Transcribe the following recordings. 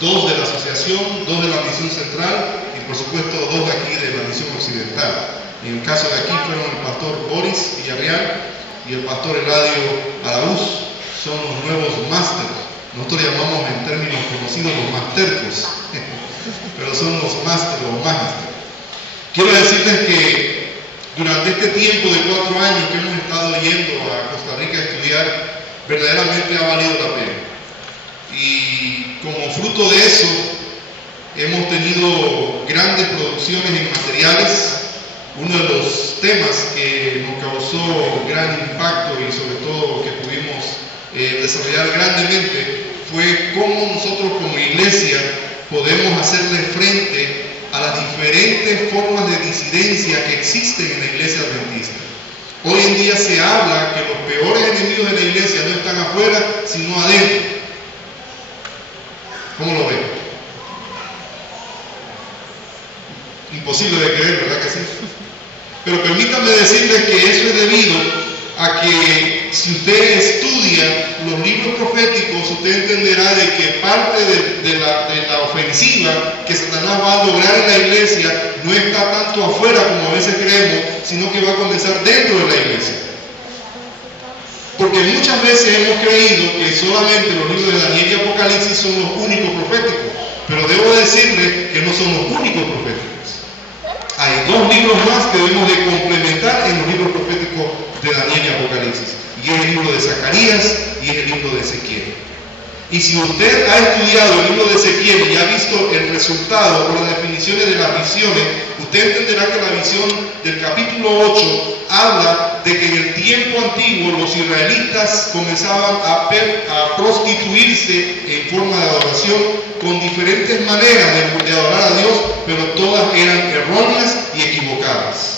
2 de la asociación, 2 de la misión central y por supuesto 2 de aquí de la misión occidental. En el caso de aquí fueron el pastor Boris Villarreal y el pastor Eladio Araúz. Son los nuevos másteres. Nosotros llamamos en términos conocidos los mastercos, pero son los másteres, los másteres. Quiero decirles que durante este tiempo de 4 años que hemos estado yendo a Costa Rica a estudiar, verdaderamente ha valido la pena. Y como fruto de eso, hemos tenido grandes producciones en materiales. Uno de los temas que nos causó gran impacto y sobre todo que pudimos desarrollar grandemente fue cómo nosotros como iglesia podemos hacerle frente a las diferentes formas de disidencia que existen en la iglesia adventista. Hoy en día se habla que los peores enemigos de la iglesia no están afuera, sino adentro. ¿Cómo lo ven? Imposible de creer, ¿verdad que sí? Pero permítanme decirles que eso es debido a que si usted estudia los libros proféticos, usted entenderá de que parte de la ofensiva que Satanás va a lograr en la iglesia no está tanto afuera como a veces creemos, sino que va a comenzar dentro de la iglesia. Porque muchas veces hemos creído que solamente los libros de Daniel y Apocalipsis son los únicos proféticos, pero debo decirle que no son los únicos proféticos. Hay 2 libros más que debemos de complementar en los libros proféticos de Daniel y Apocalipsis, y es el libro de Zacarías y es el libro de Ezequiel. Y si usted ha estudiado el libro de Ezequiel y ha visto el resultado o las definiciones de las visiones, usted entenderá que la visión del capítulo 8 habla de que en el tiempo antiguo los israelitas comenzaban a prostituirse en forma de adoración con diferentes maneras de adorar a Dios, pero todas eran erróneas y equivocadas.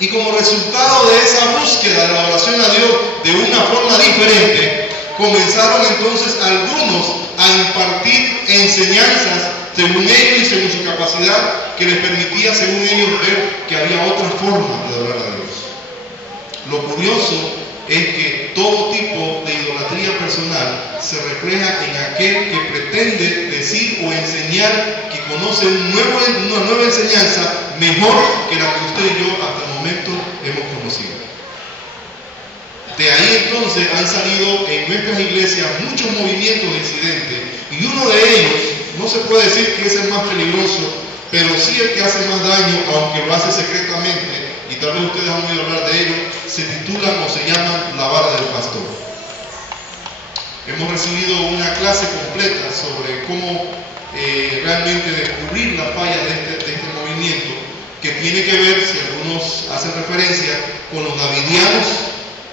Y como resultado de esa búsqueda de la adoración a Dios de una forma diferente, comenzaron entonces algunos a impartir enseñanzas según ellos y según su capacidad, que les permitía, según ellos, ver que había otra forma de adorar a Dios. Lo curioso es que todo tipo de idolatría personal se refleja en aquel que pretende decir o enseñar que conoce una nueva enseñanza mejor que la que usted y yo hasta el momento hemos conocido. De ahí entonces han salido en nuestras iglesias muchos movimientos disidentes, y uno de ellos, no se puede decir que es el más peligroso, pero sí el que hace más daño, aunque lo hace secretamente, y tal vez ustedes han oído hablar de ello, se titulan o se llaman la vara del pastor. Hemos recibido una clase completa sobre cómo realmente descubrir las fallas de este movimiento, que tiene que ver, si algunos hacen referencia, con los davidianos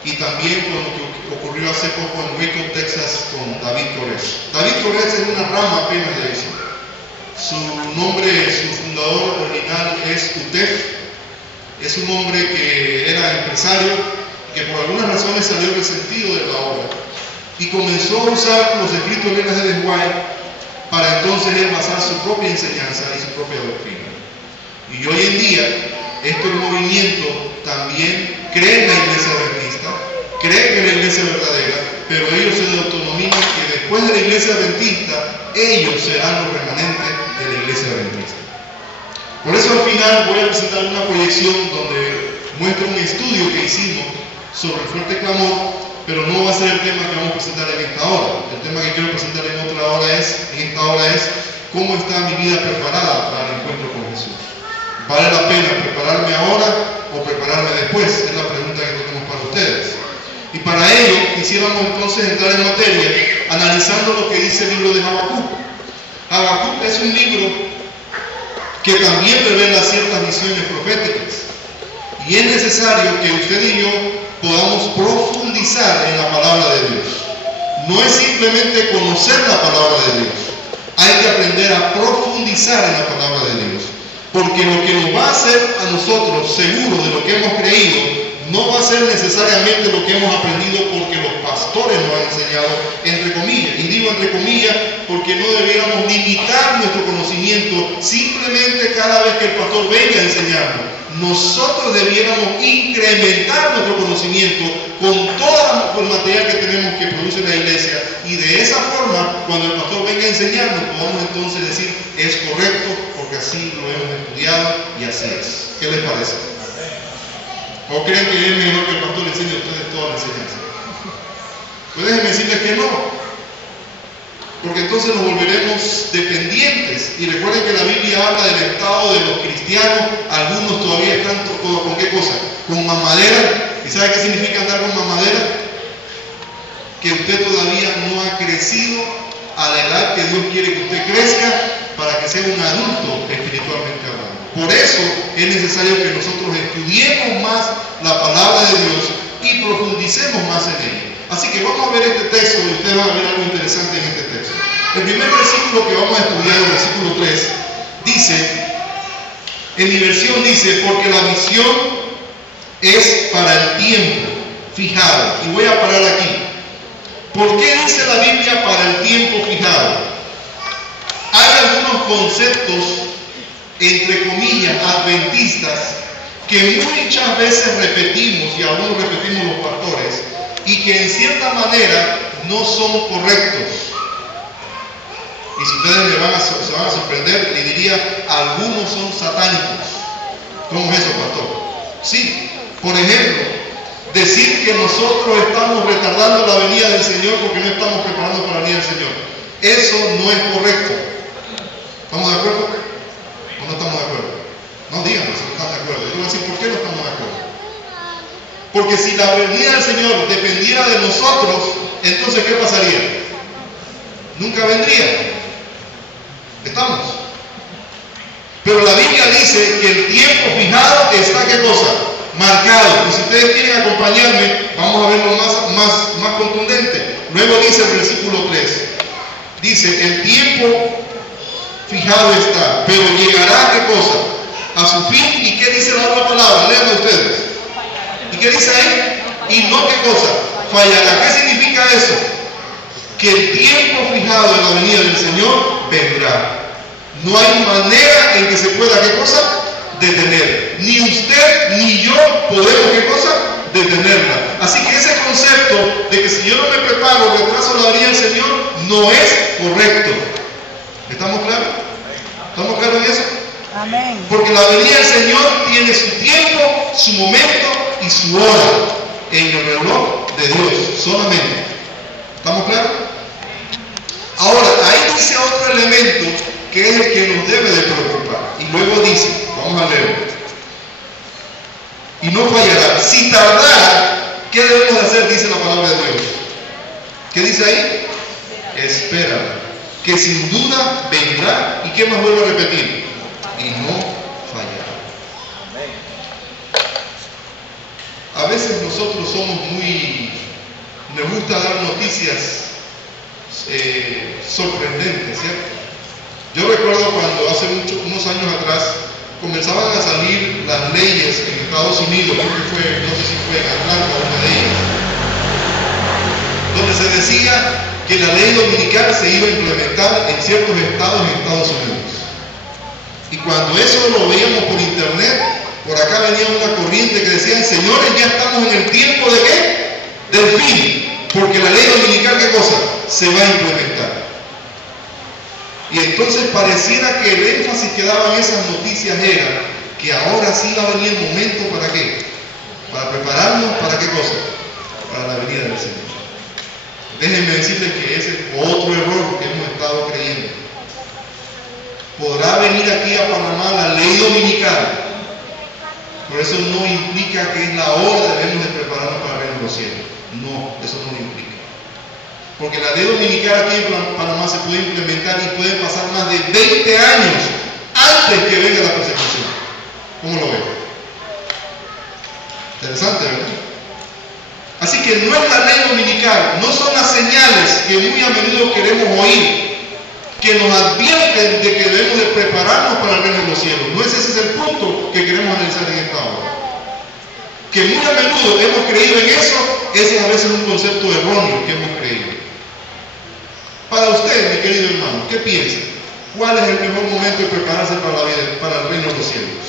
y también con lo que ocurrió hace poco en Waco, Texas, con David Koresh. David Koresh es una rama apenas de eso. Su nombre, su fundador original es Utef. Es un hombre que era empresario, que por algunas razones salió resentido de la obra y comenzó a usar los escritos de Ellen G. White para entonces él basar su propia enseñanza y su propia doctrina. Y hoy en día, este movimiento también cree en la iglesia adventista, cree que es la iglesia verdadera, pero ellos se autonominan que después de la iglesia adventista, ellos serán los remanentes de la iglesia adventista. Por eso al final voy a presentar una proyección donde muestro un estudio que hicimos sobre el fuerte clamor, pero no va a ser el tema que vamos a presentar en esta hora. El tema que quiero presentar en esta hora es cómo está mi vida preparada para el encuentro con Jesús. ¿Vale la pena prepararme ahora o prepararme después? Es la pregunta que tenemos para ustedes. Y para ello quisiéramos entonces entrar en materia analizando lo que dice el libro de Habacuc. Habacuc es un libro que también revela ciertas visiones proféticas. Y es necesario que usted y yo podamos profundizar en la palabra de Dios. No es simplemente conocer la palabra de Dios. Hay que aprender a profundizar en la palabra de Dios. Porque lo que nos va a hacer a nosotros seguros de lo que hemos creído no va a ser necesariamente lo que hemos aprendido porque los pastores nos han enseñado, entre comillas. Y digo entre comillas porque no debiéramos limitar nuestro conocimiento simplemente cada vez que el pastor venga a enseñarnos. nosotros debiéramos incrementar nuestro conocimiento con todo el material que tenemos que produce la iglesia, y de esa forma, cuando el pastor venga a enseñarnos, podamos entonces decir, es correcto, porque así lo hemos estudiado y así es. ¿Qué les parece? ¿O creen que es mejor que el pastor le enseñe a ustedes toda la enseñanza? Pues déjenme decirles que no, porque entonces nos volveremos dependientes. Y recuerden que la Biblia habla del estado de los cristianos. Algunos todavía están ¿con qué cosa? Con mamadera. ¿Y sabe qué significa andar con mamadera? Que usted todavía no ha crecido a la edad que Dios quiere que usted crezca para que sea un adulto espiritualmente hablando. Por eso es necesario que nosotros estudiemos más la palabra de Dios y profundicemos más en ella. Así que vamos a ver este texto y ustedes van a ver algo interesante en este texto. El primer versículo que vamos a estudiar, el versículo 3, dice, en mi versión dice, porque la visión es para el tiempo fijado. Y voy a parar aquí. ¿Por qué dice la Biblia para el tiempo fijado? Hay algunos conceptos, entre comillas, adventistas, que muchas veces repetimos, y aún repetimos los pastores, y que en cierta manera no son correctos. Y si ustedes se van a sorprender, le diría, algunos son satánicos. ¿Cómo es eso, pastor? Sí, por ejemplo, decir que nosotros estamos retardando la venida del Señor porque no estamos preparando para la venida del Señor. Eso no es correcto. ¿Estamos de acuerdo? ¿O no estamos de acuerdo? No, díganme si no están de acuerdo. Yo voy a decir por qué no estamos de acuerdo. Porque si la venida del Señor dependiera de nosotros, entonces ¿qué pasaría? Nunca vendría. ¿Estamos? Pero la Biblia dice que el tiempo fijado está, ¿qué cosa? Marcado. Y si ustedes quieren acompañarme, vamos a verlo más contundente. Luego dice el versículo 3. Dice, el tiempo fijado está, pero llegará, ¿qué cosa? A su fin. ¿Y qué dice la otra palabra? Léanlo ustedes. ¿Y qué dice ahí? Y no, ¿qué cosa? Fallará. ¿Qué significa eso? Que el tiempo fijado de la venida del Señor vendrá. No hay manera en que se pueda, ¿qué cosa? Detener. Ni usted ni yo podemos, ¿qué cosa? Detenerla. Así que ese concepto de que si yo no me preparo, retraso la venida del Señor, no es correcto. ¿Estamos claros? ¿Estamos claros en eso? Amén. Porque la venida del Señor tiene su tiempo, su momento y su hora en el reloj de Dios solamente. ¿Estamos claros? Ahora, ahí dice otro elemento que es el que nos debe de preocupar. Y luego dice, vamos a leer, y no fallará. Si tardara, ¿qué debemos de hacer? Dice la palabra de Dios. ¿Qué dice ahí? Espera, que sin duda vendrá. ¿Y qué más vuelvo a repetir? Y no fallará. A veces nosotros somos nos gusta dar noticias sorprendentes, ¿cierto? Yo recuerdo cuando hace unos años atrás comenzaban a salir las leyes en Estados Unidos, creo que fue, no sé si fue en Atlanta una de ellas, donde se decía que la ley dominical se iba a implementar en ciertos estados en Estados Unidos. Y cuando eso lo veíamos por internet, por acá venía una corriente que decían, señores, ya estamos en el tiempo de ¿qué? Del fin, porque la ley dominical, ¿qué cosa? Se va a implementar. Y entonces pareciera que el énfasis que daban esas noticias era que ahora sí va a venir el momento ¿para qué? Para prepararnos ¿para qué cosa? Para la venida del Señor. Déjenme decirles que ese es otro error que hemos estado creyendo. Podrá venir aquí a Panamá la ley dominical, pero eso no implica que es la hora debemos de prepararnos para el reino de los cielos. No, eso no lo implica. Porque la ley dominical aquí en Panamá se puede implementar y puede pasar más de 20 años antes que venga la persecución. ¿Cómo lo ven? Interesante, ¿verdad? Así que no es la ley dominical, no son las señales que muy a menudo queremos oír, que nos advierten de que debemos de prepararnos para el reino de los cielos. No ese es el punto que queremos analizar en esta hora. Que muy a menudo hemos creído en eso, ese es a veces un concepto erróneo que hemos creído. Para usted, mi querido hermano, ¿qué piensa? ¿Cuál es el mejor momento de prepararse para la vida, para el reino de los cielos?